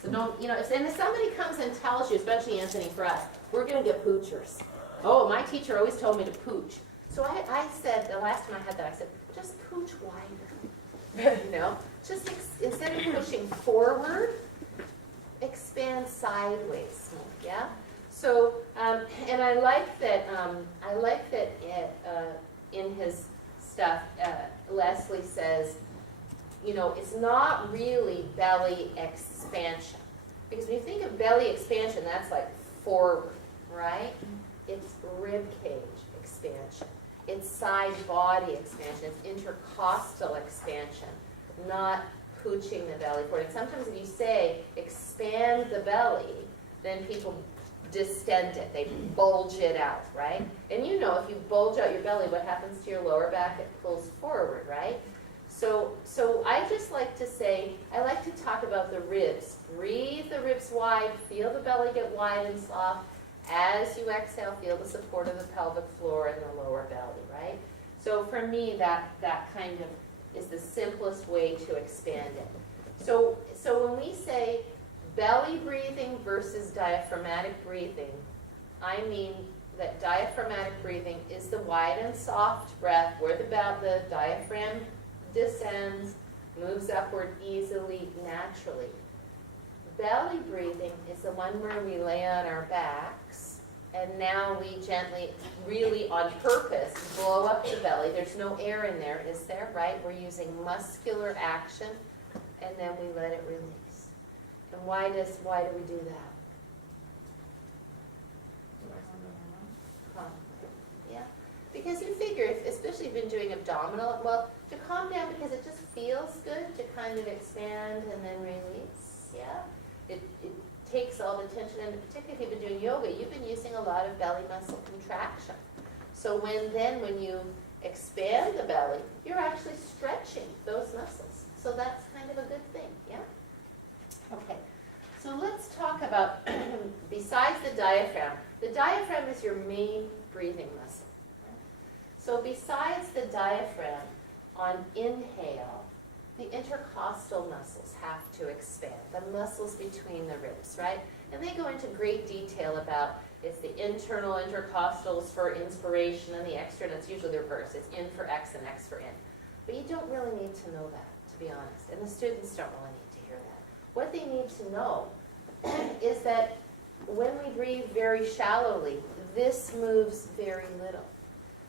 So don't, if somebody comes and tells you, especially Anthony, for us, we're going to get poochers. Oh, my teacher always told me to pooch. So I said, the last time I had that, I said, just pooch wider. Just instead of pushing forward, expand sideways, yeah? So, and I like that in his stuff, Leslie says, it's not really belly expansion. Because when you think of belly expansion, that's like forward, right? It's rib cage expansion. It's side body expansion. It's intercostal expansion, not pooching the belly forward. And sometimes if you say expand the belly, then people distend it. They bulge it out, right? And if you bulge out your belly, what happens to your lower back? It pulls forward, right? So I just like to say, I like to talk about the ribs. Breathe the ribs wide, feel the belly get wide and soft. As you exhale, feel the support of the pelvic floor and the lower belly, right? So for me, that kind of is the simplest way to expand it. So when we say belly breathing versus diaphragmatic breathing, I mean that diaphragmatic breathing is the wide and soft breath where the diaphragm descends, moves upward easily, naturally. Belly breathing is the one where we lay on our backs, and now we gently, really on purpose, blow up the belly. There's no air in there, is there, right? We're using muscular action, and then we let it release. And why do we do that? Yeah, because you figure, especially if you've been doing abdominal, well, to calm down because it just feels good to kind of expand and then release, yeah? It takes all the tension, and particularly if you've been doing yoga, you've been using a lot of belly muscle contraction. So when you expand the belly, you're actually stretching those muscles. So that's kind of a good thing, yeah? Okay, so let's talk about, besides the diaphragm is your main breathing muscle. So besides the diaphragm, on inhale, the intercostal muscles have to expand, the muscles between the ribs, right? And they go into great detail about it's the internal intercostals for inspiration and the external, it's usually the reverse. It's in for X and X for in. But you don't really need to know that, to be honest. And the students don't really need to hear that. What they need to know is that when we breathe very shallowly, this moves very little.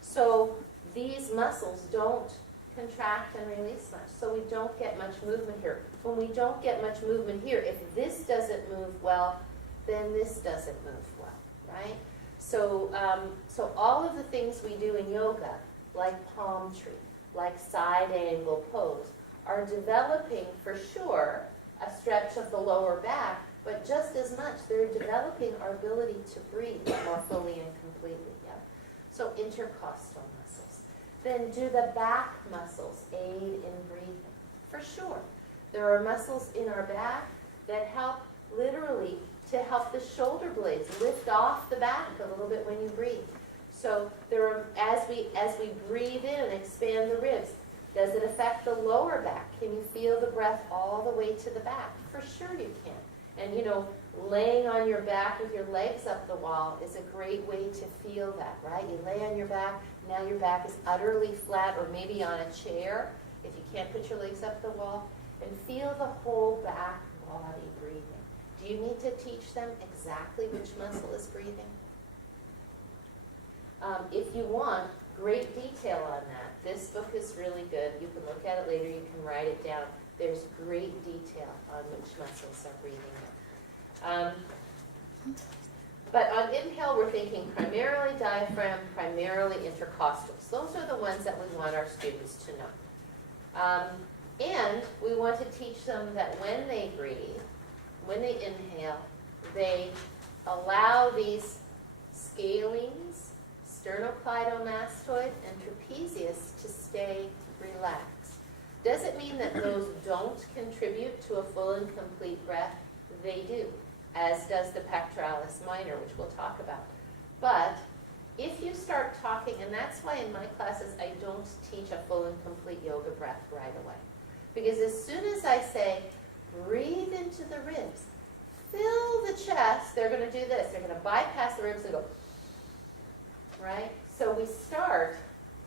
So these muscles don't contract and release much, so we don't get much movement here. When we don't get much movement here, if this doesn't move well, then this doesn't move well, right? So, so all of the things we do in yoga, like palm tree, like side angle pose, are developing for sure a stretch of the lower back, but just as much, they're developing our ability to breathe more fully and completely, yeah? So intercostal muscles. Then do the back muscles aid in breathing? For sure. There are muscles in our back that help literally to help the shoulder blades lift off the back a little bit when you breathe. So there are, as we breathe in and expand the ribs, does it affect the lower back? Can you feel the breath all the way to the back? For sure you can. And you know, laying on your back with your legs up the wall is a great way to feel that, right? You lay on your back, now your back is utterly flat, or maybe on a chair, if you can't put your legs up the wall, and feel the whole back body breathing. Do you need to teach them exactly which muscle is breathing? If you want great detail on that, this book is really good. You can look at it later, you can write it down. There's great detail on which muscles are breathing. But on inhale, we're thinking primarily diaphragm, primarily intercostals. Those are the ones that we want our students to know. And we want to teach them that when they breathe, when they inhale, they allow these scalenes, sternocleidomastoid and trapezius, to stay relaxed. Does it mean that those don't contribute to a full and complete breath? They do, as does the pectoralis minor, which we'll talk about. But if you start talking, and that's why in my classes I don't teach a full and complete yoga breath right away. Because as soon as I say, breathe into the ribs, fill the chest, they're going to do this. They're going to bypass the ribs and go, right? So we start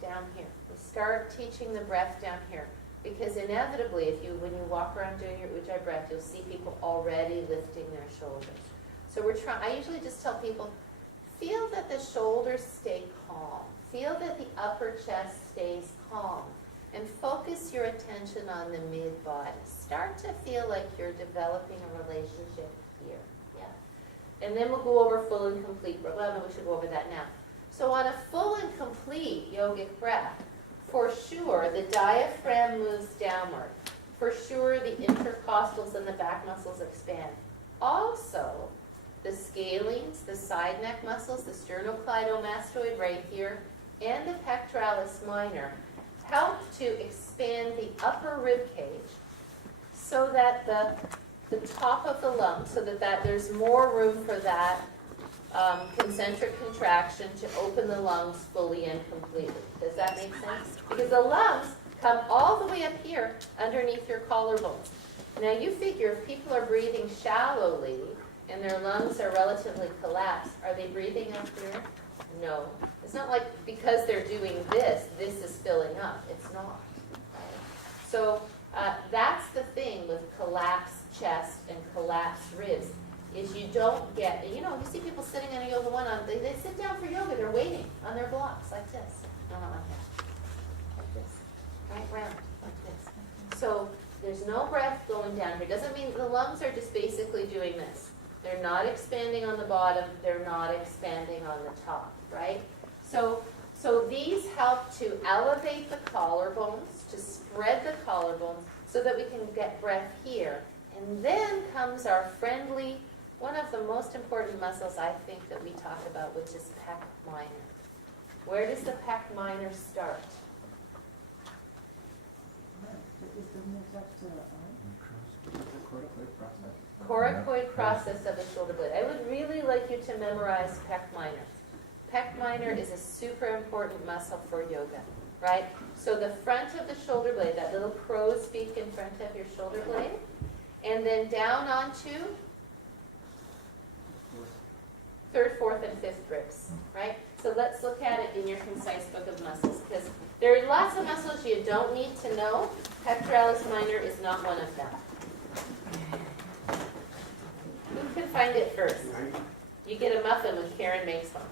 down here. We start teaching the breath down here. Because inevitably, when you walk around doing your Ujjayi breath, you'll see people already lifting their shoulders. So I usually just tell people, feel that the shoulders stay calm. Feel that the upper chest stays calm. And focus your attention on the mid-body. Start to feel like you're developing a relationship here. Yeah. And then we'll go over full and complete. Well, no, we should go over that now. So on a full and complete yogic breath, for sure, the diaphragm moves downward. For sure, the intercostals and the back muscles expand. Also, the scalenes, the side neck muscles, the sternocleidomastoid right here, and the pectoralis minor help to expand the upper rib cage so that the top of the lung, so that there's more room for that concentric contraction to open the lungs fully and completely. Does that make sense? Because the lungs come all the way up here underneath your collarbones. Now you figure if people are breathing shallowly and their lungs are relatively collapsed, are they breathing up here? No. It's not like because they're doing this, this is filling up. It's not. Right? So that's the thing with collapsed chest and collapsed ribs, is you don't get, you see people sitting on a yoga one on, they sit down for yoga, they're waiting on their blocks like this. No, not like that. Like this. Right round, like this. So there's no breath going down here. Doesn't mean the lungs are just basically doing this. They're not expanding on the bottom, they're not expanding on the top, right? So these help to elevate the collarbones, to spread the collarbones, so that we can get breath here. And then comes our friendly, one of the most important muscles I think that we talk about, which is pec minor. Where does the pec minor start? Coracoid process. Coracoid process of the shoulder blade. I would really like you to memorize pec minor. Pec minor is a super important muscle for yoga, right? So the front of the shoulder blade, that little crow's beak in front of your shoulder blade, and then down onto third, fourth, and fifth ribs, right? So let's look at it in your concise book of muscles, because there are lots of muscles you don't need to know. Pectoralis minor is not one of them. Who can find it first? You get a muffin when Karen makes one.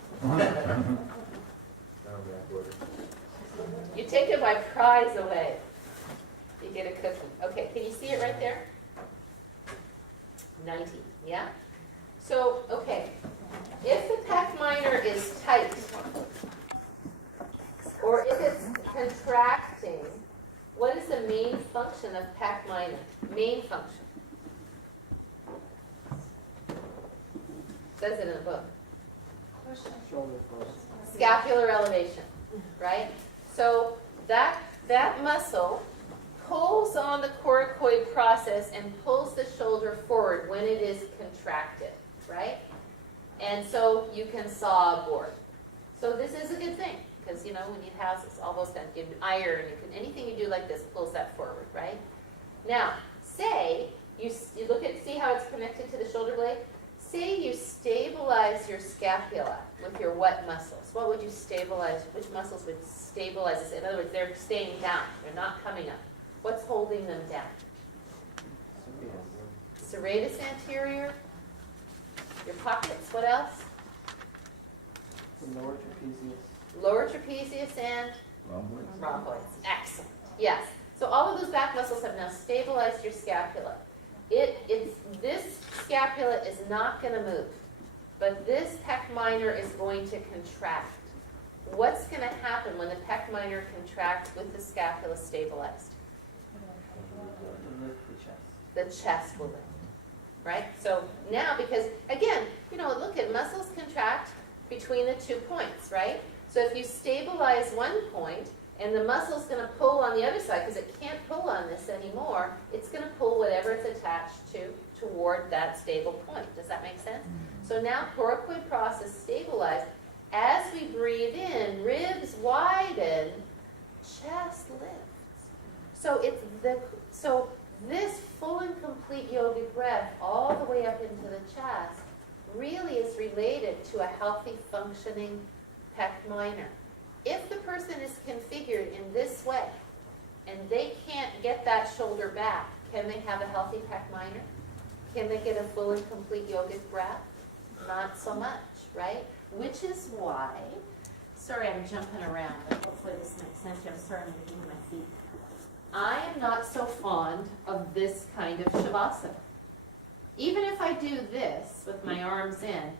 You take my prize away. You get a cookie. Okay, can you see it right there? 90, yeah? So, okay, if the pec minor is tight, or if it's contracting, what is the main function of pec minor? Main function. Says it in the book. Shoulder push. Scapular elevation, right? So that muscle pulls on the coracoid process and pulls the shoulder forward when it is contracted, right? And so you can saw a board. So this is a good thing, because we need houses, all those things. You can iron, anything you do like this pulls that forward, right? Now, say you look at, see how it's connected to the shoulder blade? Say you stabilize your scapula with your what muscles? What would you stabilize? Which muscles would stabilize this? In other words, they're staying down. They're not coming up. What's holding them down? Serratus anterior. Your pockets. What else? The lower trapezius. Lower trapezius and rhomboids. Excellent. Yes. So all of those back muscles have now stabilized your scapula. This scapula is not going to move, but this pec minor is going to contract. What's going to happen when the pec minor contracts with the scapula stabilized? Lift the chest. The chest will lift, right? So now, because again, look at muscles contract between the 2 points, right? So if you stabilize one point, and the muscle's going to pull on the other side, because it can't pull on this anymore, it's going to pull whatever it's attached to toward that stable point. Does that make sense? So now coracoid process stabilized. As we breathe in, ribs widen, chest lifts. So this full and complete yogic breath all the way up into the chest really is related to a healthy functioning pec minor. If the person is configured in this way and they can't get that shoulder back, can they have a healthy pec minor? Can they get a full and complete yogic breath? Not so much, right? Which is why, sorry I'm jumping around, but hopefully this makes sense. I'm sorry I'm moving my feet. I am not so fond of this kind of shavasana. Even if I do this with my arms in,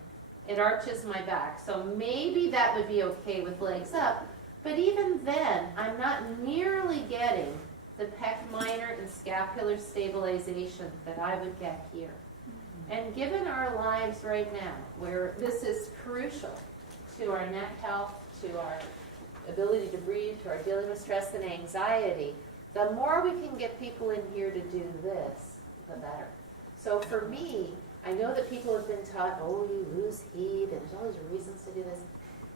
it arches my back. So maybe that would be okay with legs up. But even then, I'm not nearly getting the pec minor and scapular stabilization that I would get here. And given our lives right now, where this is crucial to our neck health, to our ability to breathe, to our dealing with stress and anxiety, the more we can get people in here to do this, the better. So for me, I know that people have been taught, oh, you lose heat, and there's all these reasons to do this.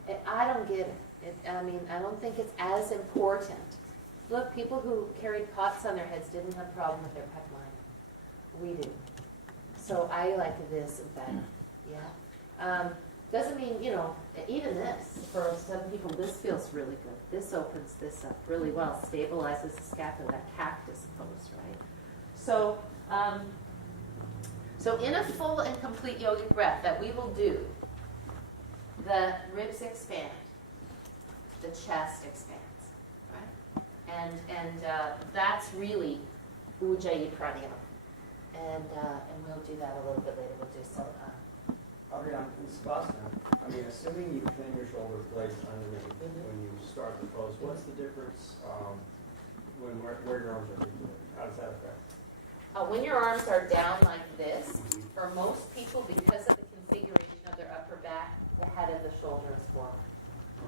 And I don't get it. I mean, I don't think it's as important. Look, people who carried pots on their heads didn't have a problem with their pec line. We do. So I like this better, yeah? Doesn't mean, you know, even this, for some people, this feels really good. This opens this up really well, stabilizes the scapula, that cactus pose, right? So, so in a full and complete yogic breath that we will do, the ribs expand, the chest expands, right? And that's really Ujjayi Pranayama. And we'll do that a little bit later. We'll do some. Adrian, in Savasana, I mean, assuming you pin your shoulder blades underneath when you start the pose, what's the difference where your arms are? How does that affect? When your arms are down like this, for most people, because of the configuration of their upper back, the head of the shoulder is forward.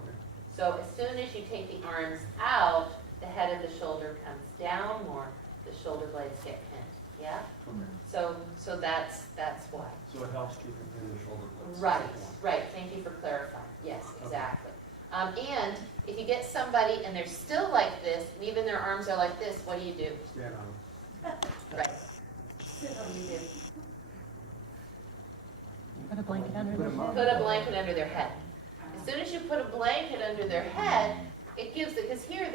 Okay. So as soon as you take the arms out, the head of the shoulder comes down more, the shoulder blades get pinned, yeah? Okay. So that's why. So it helps keep it in the shoulder blades. Right, thank you for clarifying, yes, exactly. And if you get somebody and they're still like this, and even their arms are like this, what do you do? Stand on them. Right. What do you do? Put a blanket under Put 'em their up. Put a blanket under their head. As soon as you put a blanket under their head, it gives it, because here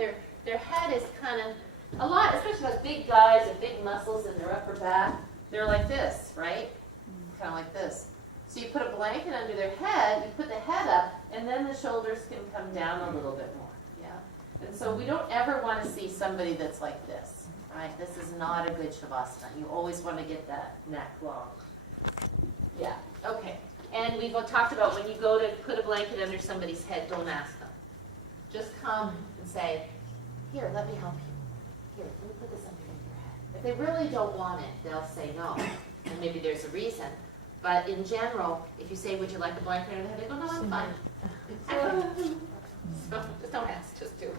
their head is kind of, a lot, especially those big guys with big muscles in their upper back, they're like this, right? Kind of like this. So you put a blanket under their head, you put the head up, and then the shoulders can come down a little bit more, yeah? And so we don't ever want to see somebody that's like this, right? This is not a good Shavasana. You always want to get that neck long. Yeah, okay. And we've talked about when you go to put a blanket under somebody's head, don't ask them. Just come and say, here, let me help you. Here, let me put this under your head. If they really don't want it, they'll say no. And maybe there's a reason. But in general, if you say, would you like a blanket under the head, they go, no, I'm fine. So just don't ask, just do it.